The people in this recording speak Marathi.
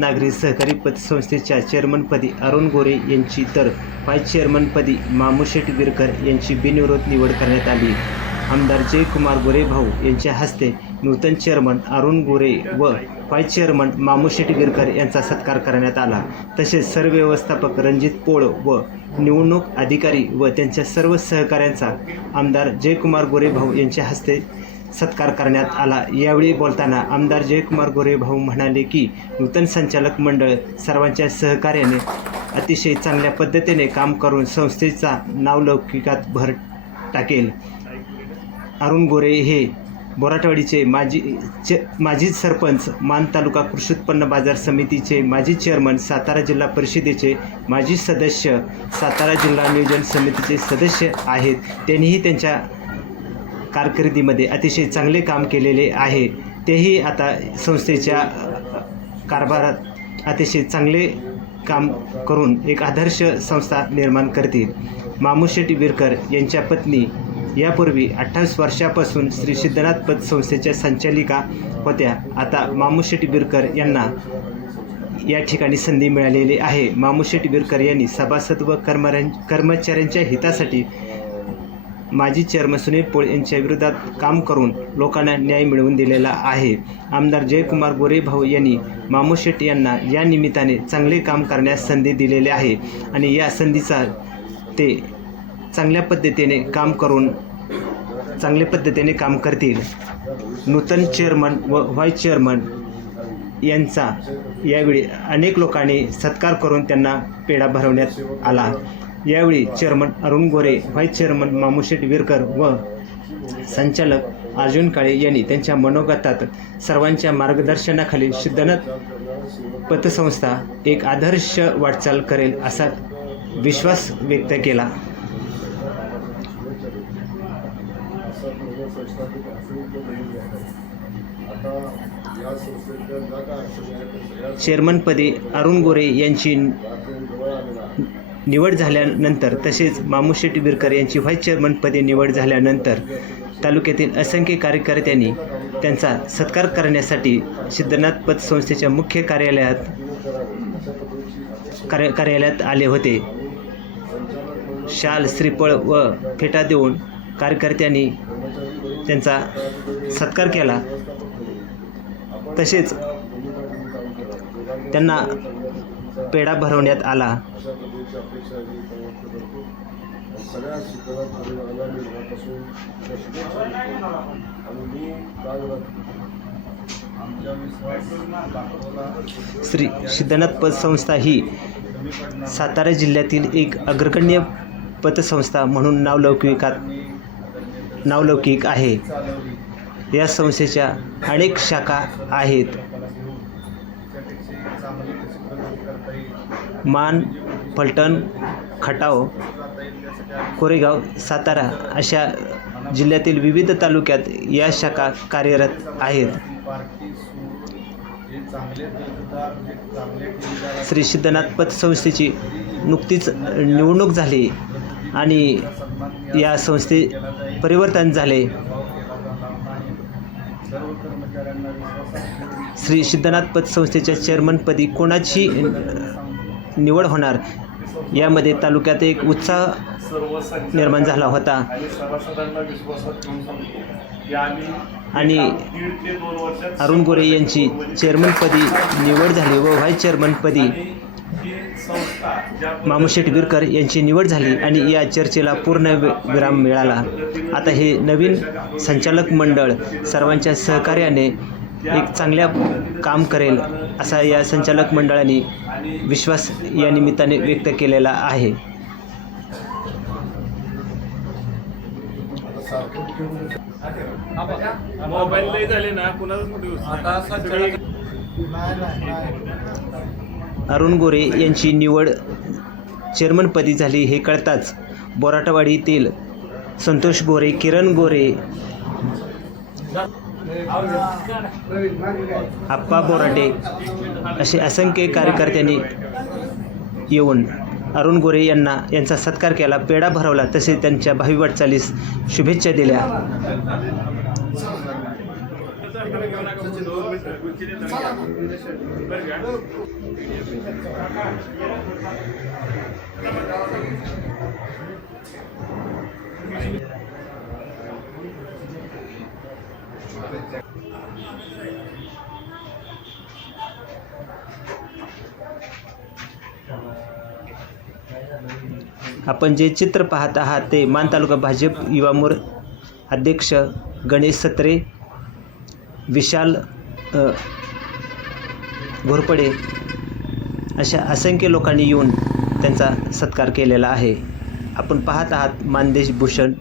नागरी सहकारी पतसंस्थेच्या चेअरमनपदी अरुण गोरे यांची तर व्हाईस चेअरमनपदी मामूशेठ विरकर यांची बिनविरोध निवड करण्यात आली. आमदार जयकुमार गोरे भाऊ यांच्या हस्ते नूतन चेअरमन अरुण गोरे व व्हाईस चेअरमन मामूशेठ विरकर यांचा सत्कार करण्यात आला. तसेच सर्व व्यवस्थापक रणजित पोळ व निवडणूक अधिकारी व त्यांच्या सर्व सहकाऱ्यांचा आमदार जयकुमार गोरे भाऊ यांच्या हस्ते सत्कार करण्यात आला. यावेळी बोलताना आमदार जयकुमार गोरे भाऊ म्हणाले की नूतन संचालक मंडळ सर्वांच्या सहकार्याने अतिशय चांगल्या पद्धतीने काम करून संस्थेचा नावलौकिकात भर टाकेल. अरुण गोरे हे बोराटवाडीचे माजी चे माजी सरपंच मान तालुका कृषी उत्पन्न बाजार समितीचे माजी चेअरमन सातारा जिल्हा परिषदेचे माजी सदस्य सातारा जिल्हा नियोजन समितीचे सदस्य आहेत. त्यांनीही त्यांच्या कारकिर्दीमध्ये अतिशय चांगले काम केलेले आहे. तेही आता संस्थेच्या कारभारात अतिशय चांगले काम करून एक आदर्श संस्था निर्माण करतील. मामूशेठ बिरकर यांच्या पत्नी यापूर्वी अठ्ठावीस वर्षापासून श्री सिद्धनाथ पत संस्थेच्या संचालिका होत्या. आता मामूशेठ बिरकर यांना या ठिकाणी संधी मिळालेली आहे. मामूशेठ बिरकर यांनी सभासद व कर्मऱ्यां कर्मचाऱ्यांच्या हितासाठी माजी चेअरमन सुनील पोळ यांच्या विरोधात काम करून लोकांना न्याय मिळवून दिलेला आहे. आमदार जयकुमार गोरे भाऊ यांनी मामू शेट यांना या निमित्ताने चांगले काम करण्यास संधी दिलेली आहे आणि या संधीचा ते चांगल्या पद्धतीने काम करून चांगल्या पद्धतीने काम करतील. नूतन चेअरमन व व्हाईस चेअरमन यांचा यावेळी अनेक लोकांनी सत्कार करून त्यांना पेढा भरवण्यात आला. यावेळी chairman Arun Gore vice chairman Mamusheth Virkar व संचालक अर्जुन काळे यांनी त्यांच्या मनोगतात सर्वांच्या मार्गदर्शनाखाली सिद्धनाथ पतसंस्था एक आदर्श वाटचाल करेल असा विश्वास व्यक्त केला. चेअरमनपदी अरुण गोरे यांची निवड झाल्यानंतर तसेच मामूशेठ बिरकर यांची व्हाईस चेअरमनपदी निवड झाल्यानंतर तालुक्यातील असंख्य कार्यकर्त्यांनी त्यांचा सत्कार करण्यासाठी सिद्धनाथ पतसंस्थेच्या मुख्य कार्यालयात कार्य कार्यालयात आले होते. शाल श्रीफळ व फेटा देऊन कार्यकर्त्यांनी त्यांचा सत्कार केला. तसेच त्यांना पेढा भरवण्यात आला. अशा अपेक्षा मी इथं व्यक्त करतो आणि सगळ्या सिद्धनाथ परिवाराला मी मनापासून त्या शुभेच्छा आणि मी काल आमच्या विश्वास दाखवला. श्री सिद्धनाथ पतसंस्था ही सातारा जिल्ह्यातील एक अग्रगण्य पतसंस्था म्हणून नावलौकिकात नावलौकिक आहे. या संस्थेच्या अनेक शाखा आहेत. मान फलटण खटाव कोरेगाव सातारा अशा जिल्ह्यातील विविध तालुक्यात या शाखा कार्यरत आहेत. श्री सिद्धनाथ पतसंस्थेची नुकतीच निवडणूक झाली आणि या संस्थे परिवर्तन झाले. श्री सिद्धनाथ पतसंस्थेच्या चेअरमनपदी कोणाची निवड होणार. यामध्ये तालुक्यात एक उत्साह निर्माण झाला होता. आणि अरुण गोरे यांची चेअरमनपदी निवड झाली व व्हाईस चेअरमनपदी मामू ही बिरकर यांची निवड झाली आणि या चर्चेला पूर्ण विराम मिळाला. आता हे नवीन संचालक मंडळ सर्वांच्या सहकार्याने एक चांगल्या काम करेल असा या संचालक मंडळाने विश्वास या निमित्ताने व्यक्त केलेला आहे. आता सारखं मोबाईल लय झाले ना कुणालाच आता सगळे अरुण गोरे यांची निवड चेअरमनपदी झाली हे कळताच बोराटवाडीतील संतोष गोरे किरण गोरे आप्पा बोराटे असे असंख्य कार्यकर्त्यांनी येऊन अरुण गोरे यांना यांचा सत्कार केला पेढा भरवला तसेच त्यांच्या भावी वाटचालीस शुभेच्छा दिल्या. आपण जे चित्र पाहत आहात ते मान तालुका भाजप युवा मोर अध्यक्ष गणेश सत्रे विशाल घोरपडे अशा असंख्य लोकांनी येऊन त्यांचा सत्कार केलेला आहे. आपण पाहत आहात मानदेश भूषण